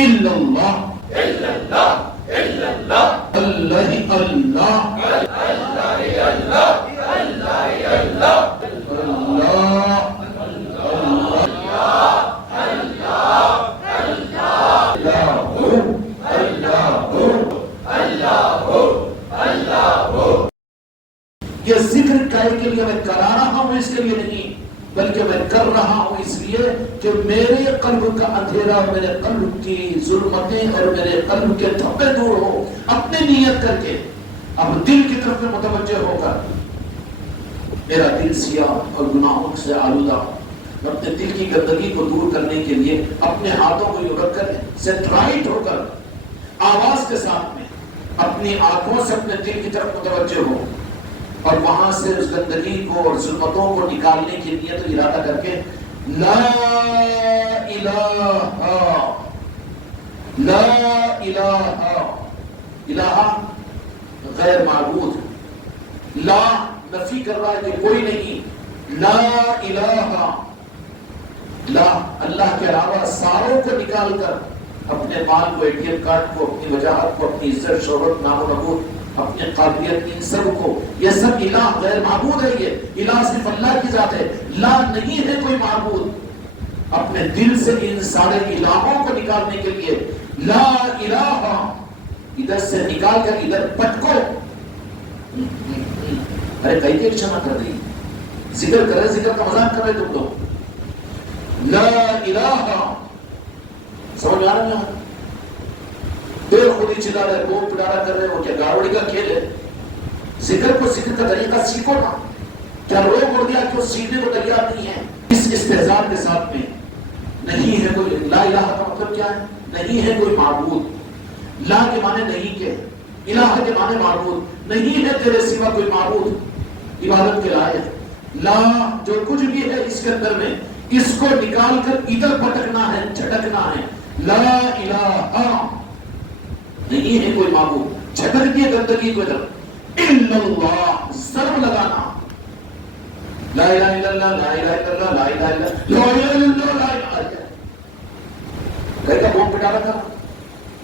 الا اللہ اللہ اللہ یہ ذکر کہے کے لیے میں کرا رہا ہوں اس کے لیے نہیں، بلکہ میں کر رہا ہوں اس لیے کہ میرے قلب کا اندھیرا اور میرے قلب کی ظلمتیں اور میرے قلب کے دھبے دور ہو، اپنے نیت کر کے اب دل کی طرف میں متوجہ ہو کر میرا دل سیاہ اور گناہوں سے آلودہ، اپنے دل کی گندگی کو دور کرنے کے لیے اپنے ہاتھوں کو یوں رکھ کر سیٹ رائٹ ہو کر آواز کے ساتھ میں اپنی آنکھوں سے اپنے دل کی طرف متوجہ ہو اور وہاں سے اس گندگی کو اور ظلمتوں کو نکالنے کے لیے تو ارادہ کر کے لا الہ الہ غیر معبود، لا نفی کر رہا ہے کہ کوئی نہیں، لا الہ لا اللہ کے علاوہ ساروں کو نکال کر اپنے مال کو، اے ٹی ایم کارڈ کو، اپنی وجاہت کو، اپنی عزت شہرت نام و نمود، اپنے قابلیت، ان سب کو، یہ سب الہ غیر معبود ہے، یہ الہ صرف اللہ کی ذات ہے، لا نہیں ہے کوئی معبود۔ اپنے دل سے ان سارے الہوں کو نکالنے کے لیے لا الہ ادھر سے نکال کر ادھر پٹکو۔ ارے کئی کے شمع کر رہی ذکر کرے، ذکر کا مذاق کر رہے تم لوگ، لا الہ سمجھ آ رہا ہے؟ بے خودی چلا رہے، بوم پٹارا کر رہے ہو، کیا گاوڑی کا کھیل ہے؟ ذکر کو، ذکر کا طریقہ سیکھو نا، کیا روگ ہو گیا کہ سیکھنے کو تیار نہیں ہے؟ اس استہزاء کے ساتھ میں نہیں ہے کوئی، لا الہ کا مطلب کیا ہے؟ نہیں ہے کوئی معبود، لا کے معنی نہیں کے، الہ کے معنی معبود، نہیں ہے تیرے سوا کوئی معبود عبادت کے لائق، لا جو کچھ بھی ہے اس کے اندر میں اس کو نکال کر ادھر پٹکنا ہے، جھٹکنا ہے، لا الہ نہیں ہے کوئی معبود، جھٹک کی گندگی کو ادھر، الا اللہ ضرب لگانا، لا الہ الا اللہ لا الہ الا اللہ لا الہ الا اللہ لا الہ الا اللہ لا الہ الا اللہ۔ کہیں کا بوم پٹا رہا تھا،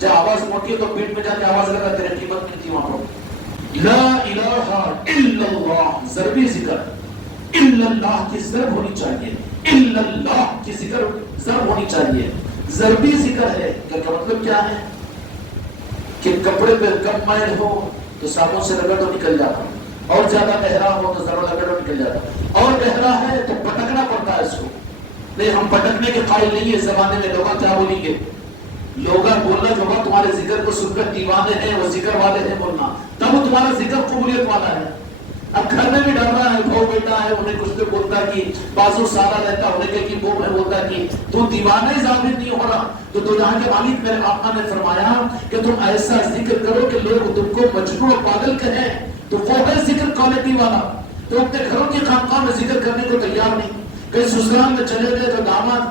جب آواز موٹی ہے تو پیٹ میں جا کے آواز لگا، تیرے قیمت نہیں تھی وہاں پر۔ لا الہ الا اللہ ضربی ذکر، الا اللہ کی ضرب ہونی چاہیے، الا اللہ کی ذکر ضرب ہونی چاہیے، ضربی ذکر ہے، کہ مطلب کیا ہے کہ کپڑے پہ کم مائل ہو تو صابن سے رگڑ تو نکل جاتا، اور زیادہ گہرا ہو تو ضرور رگڑ تو نکل جاتا، اور گہرا ہے تو پٹکنا پڑتا ہے اس کو۔ نہیں، ہم پٹکنے کے قائل نہیں ہے، زمانے میں لوگ کیا بولیں گے، لوگ بولنا جو بات تمہارے ذکر کو سن کر دیوانے ہیں، وہ ذکر والے ہیں بولنا، تب وہ تمہارا ذکر قبولیت والا ہے۔ اب گھر میں بھی ڈر رہا ہے، بھاؤ بیٹا ہے، انہیں کچھ تو بولتا کہ بازو سارا رہتا، انہیں کہ وہ ہے بولتا کہ تو دیوانہ ہی ظاہر نہیں ہو رہا، تو جہاں کے مالک میرے آقا نے فرمایا کہ تم ایسا ذکر کرو کہ لوگ تم کو مجنون و پاگل کہیں، تو وہ ہے ذکر کوالٹی والا۔ تو اپنے گھروں کی خانقاہ میں ذکر کرنے کو تیار نہیں، کہیں سسرال میں چلے گئے تو داماد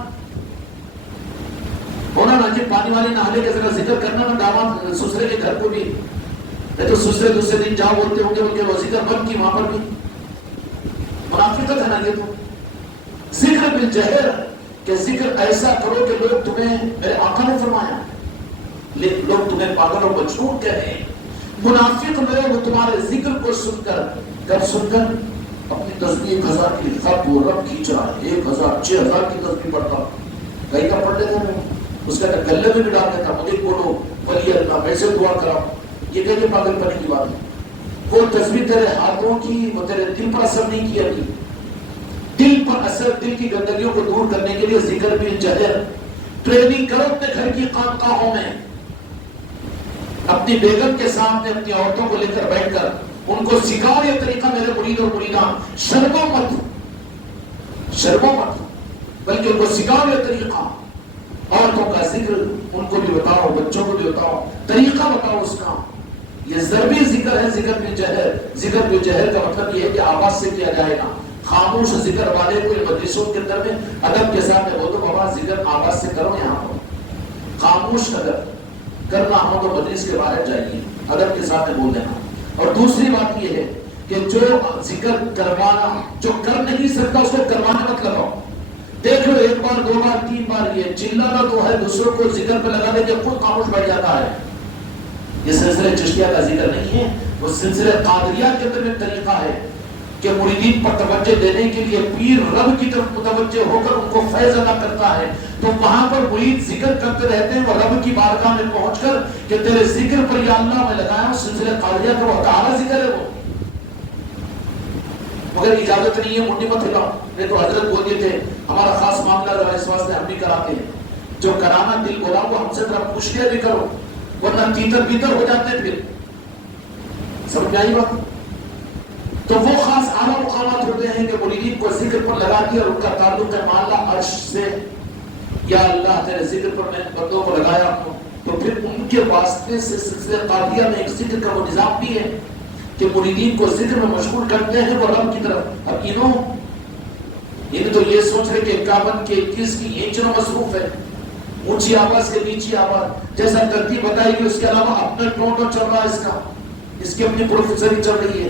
ہونا نا کہ پانی والی نہالے کے ذرا ذکر کرنا نا، داماد سسرے کے گھر کو بھی، نہیں تو سسرے دوسرے دن جاؤ بولتے ہوں گے ان کے وہ ذکر بند کی، وہاں پر بھی منافقت ہے نا یہ۔ تو ذکر بالجہر کہ ذکر ایسا کرو کہ لوگ تمہیں، میرے آقا نے فرمایا، لوگ تمہیں پاگل اور مجنون کہیں۔ منافق لوگ تمہارے ذکر کو سن کر، کب سن کر اپنی تسبیح 1000 کی خط و رب کھینچا، 1000 6000 کی تسبیح پڑھتا، کہیں کا پڑھ لیتا ہے، اس کا گلے میں بھی ڈال دیتا، مجھے بولو ولی اللہ ویسے دعا کراؤ، یہ کہتے پاگل پنے کی بات ہے۔ وہ تسبیح تیرے ہاتھوں کی، وہ تیرے دل پر اثر نہیں کیا ابھی، دل پر اثر، دل کی گندگیوں کو دور کرنے کے لیے ذکر بھی جہر ٹریننگ کرو اپنے گھر کی خانقاہوں میں، اپنی بیگم کے سامنے اپنی عورتوں کو لے کر بیٹھ کر ان کو سکھاؤ یہ طریقہ، میرے مرید اور مریداں، شرمو مت، بلکہ ان کو سکھاؤ یہ طریقہ، عورتوں کا ذکر ان کو بھی بتاؤ، بچوں کو بھی بتاؤ، طریقہ بتاؤ اس کا۔ یہ ضربی ذکر ہے، ذکر بھی جہر۔ ذکر بھی جہر کا مطلب یہ ہے کہ آواز سے کیا جائے گا، خاموش ذکر والے کو مجلسوں کے اندر میں ادب کے ساتھ میں بولو بابا ذکر آواز سے کرو، یہاں پر خاموش اگر کرنا ہو تو مجلس کے باہر جائیے، ادب کے ساتھ میں بول دینا۔ اور دوسری بات یہ ہے کہ جو ذکر کروانا، جو کر نہیں سکتا اس کو کروانے مت لگاؤ۔ دیکھ لو ایک بار 2 بار 3 بار یہ چلانا تو ہے، دوسروں کو ذکر پہ لگا دے کہ خود خاموش بیٹھ جاتا ہے. یہ سلسلہ چشتیہ کا ذکر نہیں ہے، وہ سلسلہ قادریہ کے اندر ایک طریقہ ہے کہ مریدین پر توجہ دینے کے لیے پیر رب کی طرف متوجہ ہو کر ان کو فیض عطا کرتا ہے، تو وہاں پر مرید ذکر کرتے رہتے ہیں وہ رب کی بارگاہ میں پہنچ کر کہ تیرے ذکر پر یا اللہ میں لگایا ہوں. سلسلہ قادریہ کا وہ تعالی ذکر ہے وہ، مگر اجازت نہیں ہے منڈی مت ہلاؤ. نہیں تو حضرت بولتے تھے ہمارا خاص معاملہ جو ہے اس واسطے ہم بھی کراتے ہیں، جو کرانا دل بولا وہ ہم سے ذرا پوچھ لیا بھی کرو ورنہ تیتر بیتر ہو جاتے. پھر سمجھ میں آئی بات؟ تو وہ خاص اعلیٰ مقامات ہوتے ہیں کہ مریدین کو ذکر پر لگا دیا اور ان کا تعلق ہے معلّہ عرش سے. یا اللہ تیرے ذکر پر میں بندوں کو لگایا ہوں، تو پھر ان کے واسطے سے سلسلہ قادریہ میں ایک ذکر کا وہ نظام بھی ہے کہ مریدین کو ذکر میں مشغول کرتے ہیں وہ رب کی طرف. اب انہوں تو یہ سوچ رہے کہ 51 کے 21 کی اینچنوں مصروف ہے، اونچی آواز کے نیچی آواز جیسا ترتیب بتائی گئی، اس کے علاوہ اپنا ٹون چل رہا ہے، اس کی اپنی پروفیسری چل رہی ہے،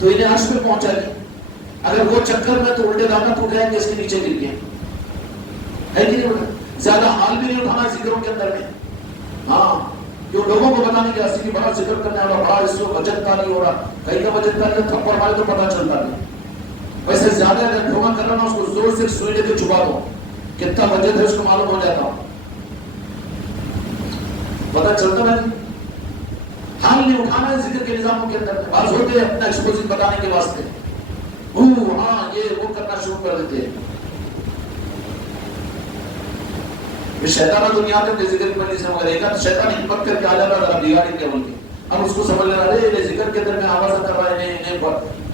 تو انہیں عرش پہ پہنچا دی. اگر وہ چکر میں تو الٹے دانا ٹوٹ جائیں گے، اس کے نیچے گر گئے ہے کہ نہیں؟ زیادہ حال بھی نہیں اٹھانا ذکروں کے اندر میں. ہاں جو لوگوں کو بتانے کی اصلی بڑا ذکر کرنے والا بڑا اس کو وجد تاری ہو رہا، کہیں کا وجد تاری تھپڑ مارے تو پتہ چلتا نہیں. ویسے زیادہ اگر ڈھونگا کر رہا نا اس کو زور سے سوئی لے کے چھپا دو، کتنا وجد ہے اس کو معلوم ہو جاتا، پتہ چلتا نہیں. حال نہیں اٹھانا ہے ذکر کے نظاموں کے اندر. بعض ہوتے ہیں اپنا ایکسپوزنگ بتانے کے واسطے ہاں یہ وہ کرنا شروع کر دیتے ہیں. یہ شیطانہ دنیا میں ذکر کی مجلس سے مگر ایک آدھ شیطان حکمت کر کے آ جاتا ہے بگاڑی کے بول کے. اب اس کو سمجھ لینا رہے ذکر کے اندر میں آواز کر رہا ہے،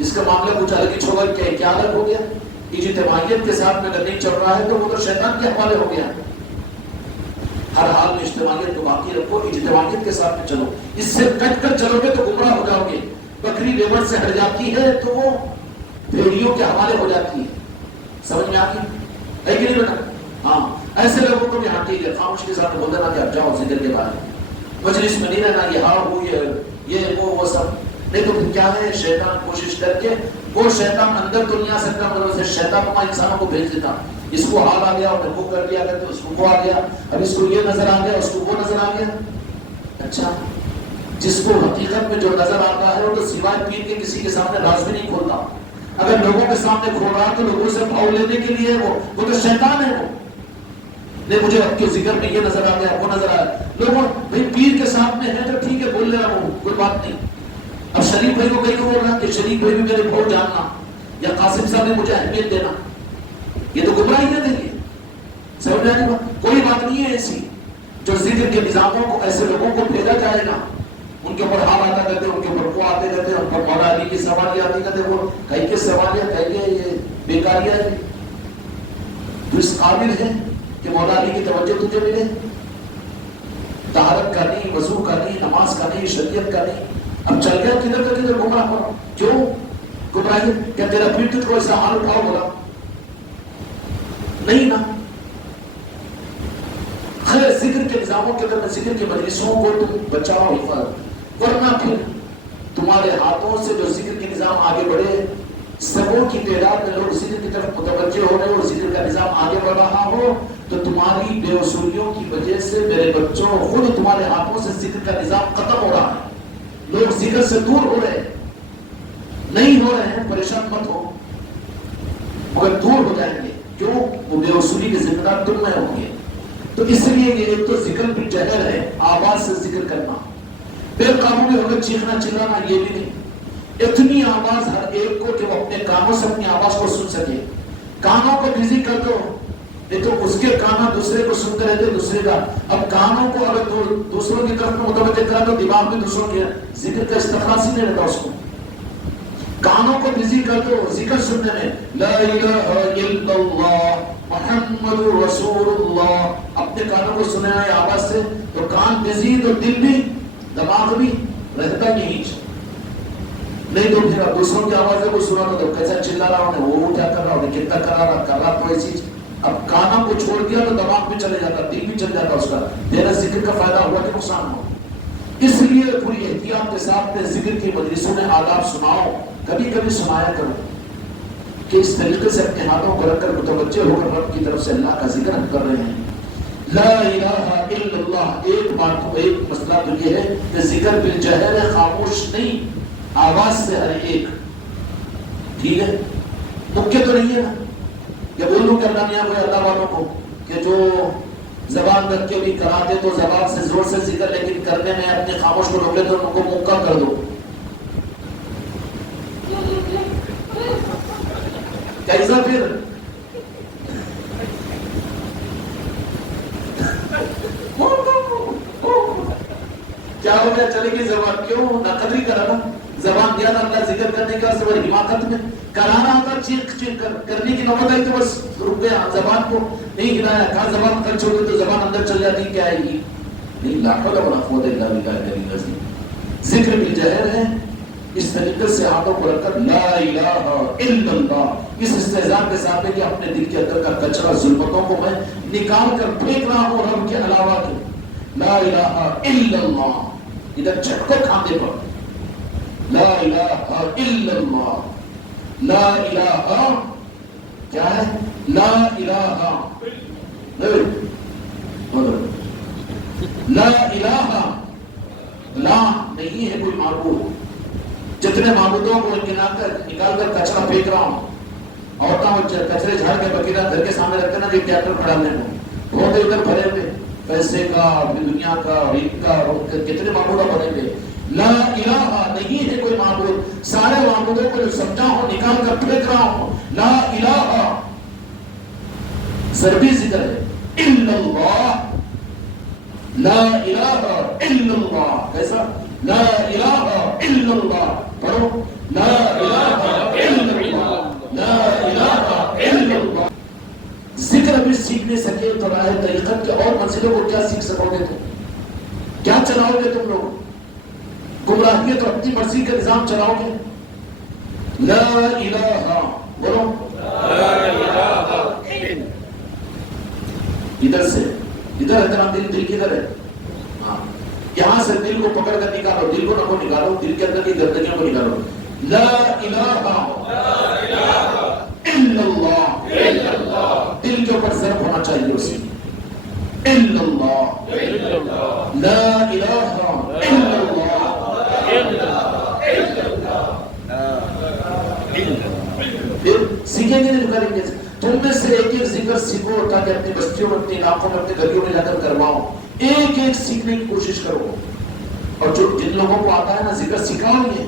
اس کا معاملہ کچھ الگ ہی چھوڑا، کیا الگ ہو گیا؟ اجتماعیت کے ساتھ میں اگر نہیں چل رہا ہے تو وہ تو شیطان کے حوالے ہو گیا. ہر حال میں اجتماعیت کو باقی رکھو، اجتماعیت کے ساتھ میں چلو. اس سے کٹ کر چلو گے تو گمراہ ہو جاؤ گے. بکری لیبر سے ہٹ جاتی ہے تو وہ بھیڑیوں کے حوالے ہو جاتی ہے. سمجھ میں آ گئی ہے کہ نہیں بیٹا؟ ہاں ایسے لوگوں کو بھی ہاں ٹھیک ہے خاموش کے ساتھ بول دینا کہ اب جاؤ ذکر کے بارے میں، مجلس میں نہیں رہنا، یہ ہاں ہو یہ وہ سب نہیں. تو پھر کیا ہے؟ شیطان کوشش کر کے وہ شیطان اندر تو نہیں آ سکتا، مطلب سے شیطان کو انسانوں کو بھیج دیتا. اس کو حال آ گیا اور وہ کر دیا کرتے، اس کو وہ آ گیا، اب اس کو یہ نظر آ گیا، اس کو وہ نظر آ گیا. اچھا جس کو حقیقت میں جو نظر آتا ہے وہ تو سوائے پیر کے کسی کے سامنے راز بھی نہیں کھولتا. اگر لوگوں کے سامنے کھول رہا تو لوگوں سے بھاؤ لینے کے لیے وہ تو شیطان ہے. وہ نہیں مجھے اب کے ذکر میں یہ نظر آ گیا وہ نظر آیا. لوگوں بھائی پیر کے سامنے ہے تو ٹھیک ہے بول لے رہا ہوں کوئی بات نہیں. اب شریف بھائی کو کہیں بول رہا کہ شریف بھائی بھی میرے بھاؤ جاننا یا قاسم صاحب نے مجھے اہمیت دینا، یہ تو گمراہی نہ دیں گے. سمجھ آئے گا؟ کوئی بات نہیں ہے ایسی جو ذکر کے نظاموں کو ایسے لوگوں کو بھیجا جائے گا، ان کے اوپر حال آتا کرتے، ان کے اوپر وہ آتے کرتے، ان پر مولا علی کی سواریاں آتی کرتے، وہ کہیں کے سواریاں کہیں گے یہ بیکاریاں ہے. تو اس قابل ہے کہ مولا علی کی توجہ تجھے ملے؟ طہارت کا نہیں، وضو کا نہیں، نماز کا نہیں، شریعت کا نہیں. اب چل گیا کدھر کا کدھر گمراہ ہو. کیوں گمراہی؟ کیا تیرا پیر تجھ کو ایسا حال اٹھاؤ بولا؟ نہیں نا. خیر ذکر کے نظاموں کے اندر ذکر کی مجلسوں کو تم بچاؤ حفاظت، ورنہ پھر تمہارے ہاتھوں سے جو ذکر کے نظام آگے بڑھے، سبوں کی تعداد میں لوگ ذکر کی طرف متوجہ ہو رہے ہو، ذکر کا نظام آگے بڑھ رہا ہو، تو تمہاری بے اصولیوں کی وجہ سے میرے بچوں خود تمہارے ہاتھوں سے ذکر کا نظام ختم ہو رہا ہے. لوگ ذکر سے دور ہو رہے ہیں، نہیں ہو رہے ہیں، پریشان مت ہو مگر دور ہو جائیں گے. کیوں؟ وہ بے اصولی کے ذمہ دار تم میں ہوں گے. تو اس لیے یہ ایک تو ذکر بھی جہر ہے، آواز سے ذکر کرنا، بے قابو ہو کر چیخنا چلانا یہ بھی نہیں. اتنی آواز ہر ایک کو کہ وہ اپنے کانوں سے اپنی آواز کو سن سکے. کانوں کو بزی کر دو، نہیں تو اس کے کانا دوسرے کو سنتے رہتے دوسرے کا. اب کانوں کو اگر دوسروں کی طرف متوجہ کرا تو دماغ میں دوسروں کے ذکر کا استخلاص ہی نہیں رہتا. اس کو کانوں کو بزی کر دو ذکر سننے میں، لا الہ الا اللہ محمد رسول اللہ، اپنے کانوں کو سنے آئے آواز سے تو کان بزی تو دل بھی دماغ بھی رہتا نہیں. نہیں تو پھر دوسروں کی آوازیں کو سنا تو کیسا چلا رہا ہوں، وہ کیا کر رہا ہوں، کتنا کر رہا تو ایسی. اب کانوں کو چھوڑ دیا تو دماغ بھی چلے جاتا، دل بھی چل جاتا اس کا. میرا ذکر کا فائدہ ہوا کہ نقصان ہو. اس لیے پوری احتیاط کے ساتھ میں ذکر کی مجلسوں میں آداب سناؤ، کبھی کبھی سنایا کرو. کہ اس طریقے سے اپنے ہاتھوں کو رکھ کر متوجہ ہو کر رب کی طرف سے اللہ کا ذکر ہم کر رہے ہیں. لا الہ الا اللہ. ایک بات تو ایک مسئلہ تو یہ ہے کہ ذکر بالجہر ہے، خاموش نہیں، آواز سے ہر ایک. ٹھیک ہے، ممکن تو نہیں ہے نا کہ بولوں کہ اللہ میاں کوئی اللہ والوں کو کہ جو زبان رکھ کے بھی کراتے تو زبان سے زور سے ذکر، لیکن کرنے میں اپنے خاموش کو روکے تو ان کو مکہ کر دو. کیسا پھر کیا ہو گیا؟ چلے گی زبان. کیوں نقدری کرانا؟ زبان دیا نا اللہ ذکر کرنے کا سب حماقت میں کرانا ہوتا، چیخ چیخ کرنے کی نوبت آئی تو بس رک گیا. زبان کو نہیں ہلایا، کہا زبان خرچ ہو گئی تو زبان اندر چل جاتی، کیا آئے گی؟ نہیں. لا حول ولا قوت الا باللہ العلی العظیم. ذکر بالجہر ہے، اس طریقے سے ہاتھوں کو رکھ کر لا الہ الا اللہ، اس استحضار کے ساتھ کہ اپنے دل کے اندر کا کچرا ظلمتوں کو میں نکال کر پھینک رہا ہوں رب کے علاوہ کے. لا الہ الا اللہ. ادھر جھٹکے کھانے پر لا الہ الا اللہ. لا الہ کیا ہے؟ لا الہ لا الہ، لا نہیں ہے کوئی معبود. جتنے معبودوں کو نکال کر کچرا پھینک رہا ہوں. عورتیں کچرے جھاڑ کے بقیدہ گھر کے سامنے رکھتے نا کہ ٹریکٹر کھڑا لیں کو بہت ادھر بھرے ہوئے پیسے کا، دنیا کا، عید کا، کتنے معبودوں بنے ہوئے. لا الہ نہیں ہے کوئی معبود. سارے معبودوں کو جو سمجھا ہوں نکال کر پھینک رہا ہوں. لا الہ ضربی ذکر ہے. الا اللہ. لا الہ الا اللہ. کیسا؟ لا الہ الا اللہ. پڑھو لا الہ الا اللہ. لا الہ الا اللہ. ذکر بھی سیکھ نہیں سکے تو راہ طریقت کے اور منزلوں کو کیا سیکھ سکو گے؟ تم کیا چلاؤ گے؟ تم لوگ گمراہی تو اپنی مرضی کا نظام چلاؤ گے. لا الہ بولو لا الہ. ادھر سے ادھر ہے تمہارا دل. دل کدھر ہے؟ ہاں، یہاں سے دل کو پکڑ کر نکالو. دل کو نہ نکالو، دل کے اندر کی گردنیوں کو نکالو. لا الہ الا اللہ. دل کے اوپر ضرب ہونا چاہیے اسی. الا اللہ. لا الہ الا اللہ. پھر سیکھیں گے نہیں کریں گے. تم میں سے ایک ایک ذکر سیکھو تاکہ اپنی بستیوں میں، اپنے علاقوں میں، اپنے گلیوں میں جا کر کرواؤ. ایک ایک سیکھنے کی کوشش کرو. اور جو جن لوگوں کو آتا ہے نا ذکر سکھاؤ. یہ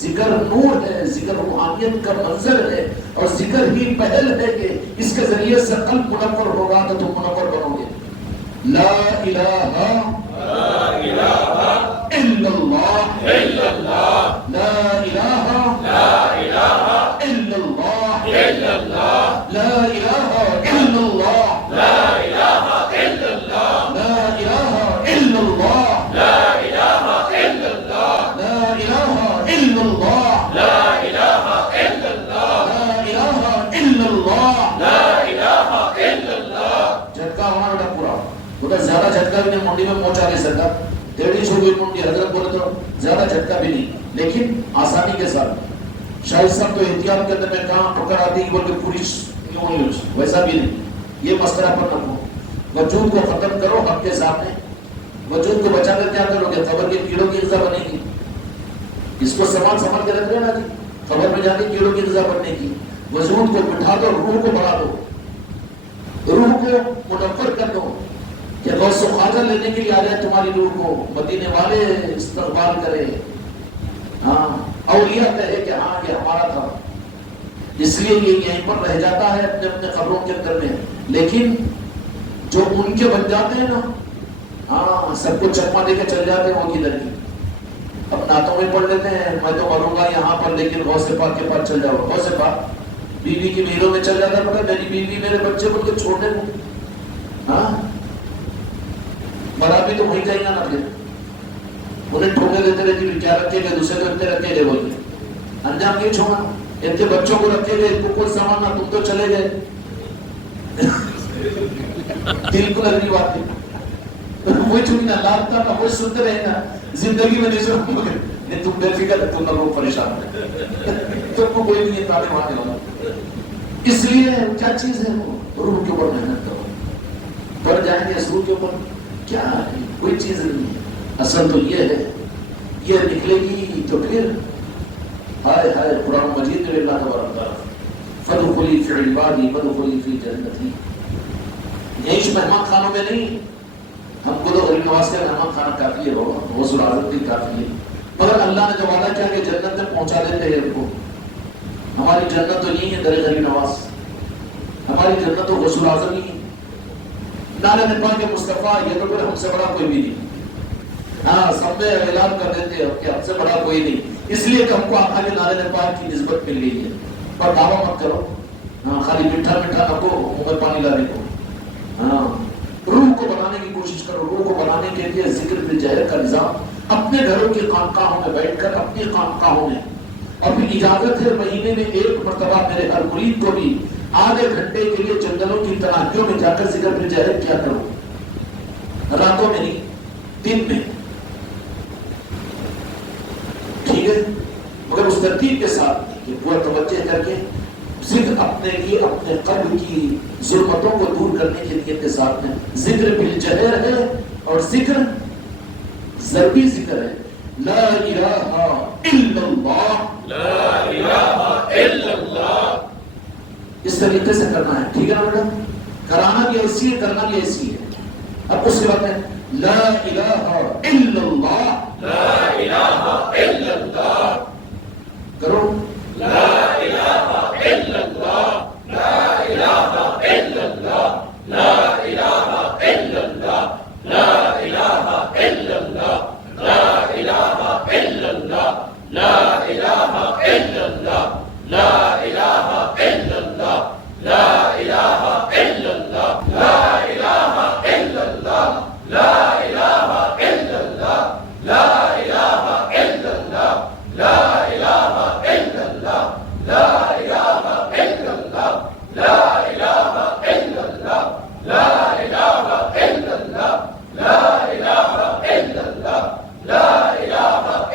ذکر نور ہے، ذکر روحانیت کا منظر ہے، اور ذکر ہی پہل ہے کہ اس کے ذریعے سے قلب منور ہوگا تو تم منور بنو گے. لا الہ الا اللہ. لا الہ الا اللہ. لا الہ الا اللہ. لا الہ الا اللہ. لا الہ الا اللہ. لا الہ الا اللہ. لا الہ الا اللہ. لا الہ الا اللہ. لا الہ الا اللہ. لا الہ الا اللہ. جھٹکا ہونا بیٹا پورا. ادھر زیادہ جھٹکا بھی نہیں، منڈی میں پہنچا نہیں سکتا. ٹیڑھی چھوڑ گئی منڈی، حضرت بولے تو زیادہ جھٹکا بھی نہیں، لیکن آسانی کے ساتھ. شاہد صاحب تو احتیاط کے اندر میں کہاں پکڑ آتی بول کے پوری ویسا بھی نہیں. یہ مسئلہ پر رکھو. وجود کو ختم کرو حق کے سامنے. وجود کو بچا کر کیا کرو گے؟ قبر کے کیڑوں کی غذا بنے گی. اس کو سنبھال کے رکھ لینا جی. قبر میں جانے کیڑوں کی غذا بننے کی. وجود کو بٹھا دو، روح کو بڑھا دو، روح کو منور کر دو کہ غوث و خواجہ لینے کے لیے آ جائے تمہاری روح کو. مدینے والے استقبال کرے. ہاں، اولیاء کہے کہ ہاں یہ ہمارا تھا. اس لیے یہ یہیں پر رہ جاتا ہے اپنے اپنے قبروں کے اندر میں. لیکن جو ان کے بن جاتے ہیں نا، ہاں سب کو چکما دے کے چل جاتے ہیں وہ کدھر کی. اب نعتوں میں پڑھ لیتے ہیں میں تو مروں گا یہاں پر، لیکن غوث پاک کے پاس چل جاؤ. غوث پاک بیوی کی میلوں میں چل جاتا ہے. پتہ میری بیوی میرے بچے بول کے چھوڑنے کو. ہاں مرا بھی تو وہیں جائیں گا نا. پھر انہیں ٹھوکے دیتے رہے کہ کیا رکھے گئے، دوسرے کو اتنے رکھے گئے بول کے. انجام کیوں چھوڑا؟ ان کے بچوں کو رکھے گئے، ان کو کوئی سامان نہ، تم تو چلے گئے. دل کو لگنی بات ہے. وہی چھوٹی نہ لارتا نہ وہی سنتے رہے نا زندگی میں. نہیں نہیں تم بے فکر تم نہ لوگ پریشان ہے تم کو کوئی نہیں تعلیم آنے والا. اس لیے کیا چیز ہے وہ روح کے اوپر محنت کرو. پڑھ جائیں گے اس روح کے اوپر کیا ہے کوئی چیز نہیں ہے. اصل تو یہ ہے یہ نکلے گی تو پھر ہائے ہائے قرآن مجید میں اللہ تبارک تعالیٰ فادخلی فی عبادی فادخلی فی جنتی. یہی مہمان خانوں میں نہیں. ہم کو تو غریب نواز کا مہمان خانہ کافی ہے غوث العظم بھی کافی ہے مگر اللہ نے جو وعدہ کیا کہ جنت میں پہنچا دیتے ہیں ان کو. ہماری جنت تو نہیں ہے در غریب نواز. ہماری جنت تو غوث العظم ہی ہے. نعرہ نے پاک مصطفیٰ یہ تو ہم سے بڑا کوئی بھی نہیں. ہاں سب میں اعلان کر دیتے ہیں کہ ہم سے بڑا کوئی نہیں. اس لیے کہ ہم کو آقا کے نعرہ پاک کی نسبت مل گئی ہے. پر دعویٰ مت کرو. ہاں خالی میٹھا میٹھا نہ کو منہ میں پانی لانے کو. ہاں روح کو بنانے کی کوشش کرو. روح کو بنانے کے لیے ذکر بالجہر کا نظام اپنے گھروں کی خانقاہوں میں بیٹھ کر اپنی خانقاہوں میں. اور پھر اجازت ہے مہینے میں ایک مرتبہ میرے ہر مرید کو بھی آدھے گھنٹے کے لیے جنگلوں کی تنہائیوں میں جا کر ذکر بالجہر کیا کرو. راتوں میں نہیں دن میں. ٹھیک ہے مگر اس ترتیب کے ساتھ کہ پورا توجہ کر کے ذکر اپنے لیے اپنے قلب کی ظلمتوں کو دور کرنے کے نیت کے ساتھ میں ذکر بالجہر ہے. اور ذکر ضربی ذکر ہے. لا الہ الا اللہ لا الہ الا اللہ. اس طریقے سے کرنا ہے. ٹھیک ہے نا بیٹا. کرانا بھی ایسی ہے کرنا بھی ایسی ہے. اب اس کے بعد ہے لا الہ الا اللہ لا الہ الا اللہ. کرو لا الہ الا اللہ لا الہ الا اللہ لا الہ الا اللہ لا الہ الا اللہ لا الہ الا اللہ لا الہ الا اللہ لا الہ الا اللہ لا الہ الا اللہ لا الہ الا اللہ لا الہ الا اللہ لا الہ الا اللہ لا الہ الا اللہ لا الہ الا اللہ لا الہ الا اللہ لا الہ الا اللہ لا الہ الا اللہ لا الہ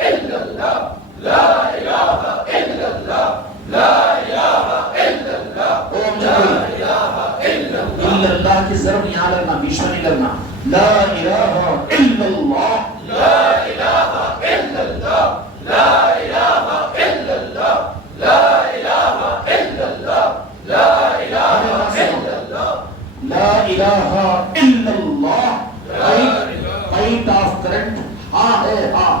الا اللہ لا الہ الا اللہ لا الہ الا اللہ. الا اللہ کی ضرب یہاں لگنا بیچ میں نہیں لگنا. لا الہ الا اللہ لا الہ الا اللہ لا الہ الا اللہ لا الہ الا اللہ لا الہ الا اللہ لا الہ الا اللہ. پوائنٹ آف کرنٹ ہاں ہے. ہاں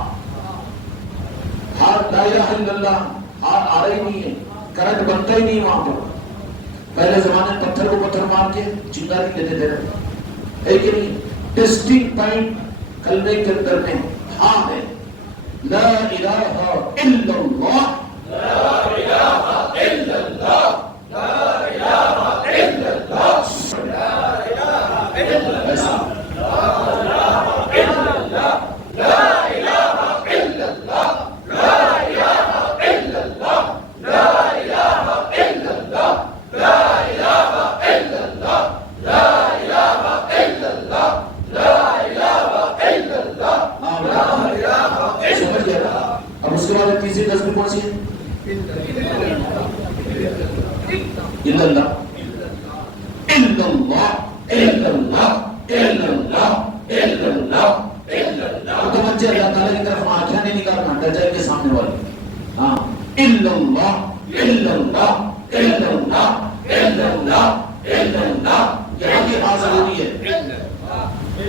ہاں لا الہ الا اللہ ہاں آ رہی نہیں ہے. کرنٹ بنتا ہی نہیں وہاں پر. پہلے زمانے پتھر کو پتھر مار کے چنگاری لیتے تھے. ہے کہ نہیں. ٹیسٹنگ پوائنٹ کلمے کے اندر میں ہاں ہے. لا الہ الا اللہ لا الہ الا اللہ لا الہ الا اللہ لا الہ الا اللہ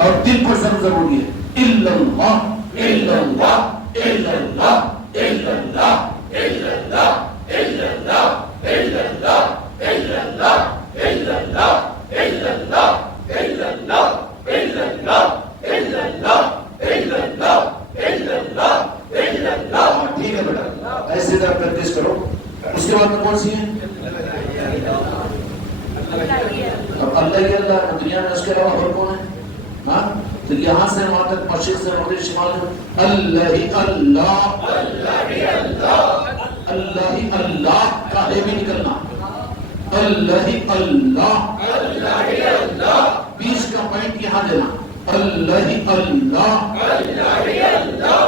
اور دل پر سب ضروری ہے. الا اللہ الا اللہ الا اللہ الا اللہ الا اللہ الا اللہ الا اللہ الا اللہ الا اللہ الا اللہ الا اللہ الا اللہ الا اللہ الا اللہ الا اللہ الا اللہ. ٹھیک ہے بیٹا ایسے طرح پریکٹس کرو. اس کے بعد میں کون سی ہے؟ اب اللہ ہی اللہ. دنیا میں اس کے علاوہ اور کون ہے؟ ہاں تو یہاں سے وہاں تک مشرق سے مغرب شمال میں اللہ ہی اللہ اللہ ہی اللہ اللہ ہی اللہ کا ہے بھی نکلنا. اللہ ہی اللہ اللہ ہی اللہ. 20 کا پوائنٹ یہاں دینا. اللہ ہی اللہ اللہ ہی اللہ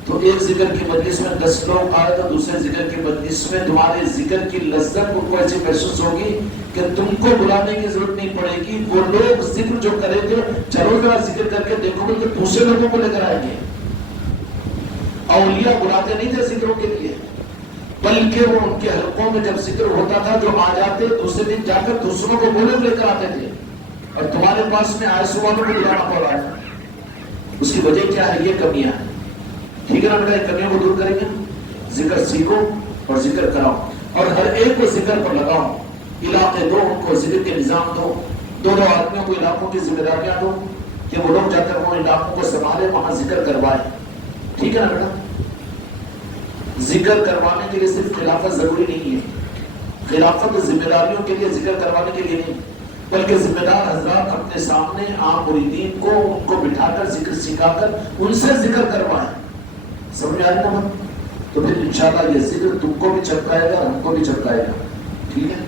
تو ایک ذکر کی مجلس میں 10 لوگ آئے تو دوسرے ذکر کی مجلس میں تمہارے ذکر کی لذت ان کو ایسی محسوس ہوگی کہ تم کو بلانے کی ضرورت نہیں پڑے گی. وہ لوگ ذکر جو کریں گے چلو ذرا ذکر کر کے دیکھو گے تو دوسرے لوگوں کو لے کر آئیں گے. اولیاء بلاتے نہیں تھے ذکروں کے لیے، بلکہ وہ ان کے حلقوں میں جب ذکر ہوتا تھا جو آ جاتے دوسرے دن جا کر دوسروں کو بولے لے کر آتے تھے. اور تمہارے پاس میں آئے والوں کو بلانا پڑ رہا ہے. اس کی وجہ کیا ہے؟ یہ کمیاں ہیں. ٹھیک ہے نا بیٹا؟ کمیوں کو دور کریں گے. ذکر سیکھو اور ذکر کراؤ اور ہر ایک کو ذکر پر لگاؤ. علاقے دو، ان کو ذکر کے نظام دو. دونوں آدمیوں کو علاقوں کی ذمہ داریاں دو کہ وہ لوگ جا کر وہ علاقوں کو سنبھالے، وہاں ذکر کروائے. ٹھیک ہے نا بیٹا؟ ذکر کروانے کے لیے صرف خلافت ضروری نہیں ہے. خلافت ذمہ داریوں کے لیے، ذکر کروانے کے لیے نہیں، بلکہ ذمہ دار حضرات اپنے سامنے عام مریدین کو ان کو بٹھا کر ذکر سکھا کر ان سے ذکر کروائیں. سمجھ میں آ رہی نا؟ تو پھر انشاءاللہ یہ ذکر تم کو بھی چپکائے گا، ہم کو بھی چپکائے گا. ٹھیک ہے؟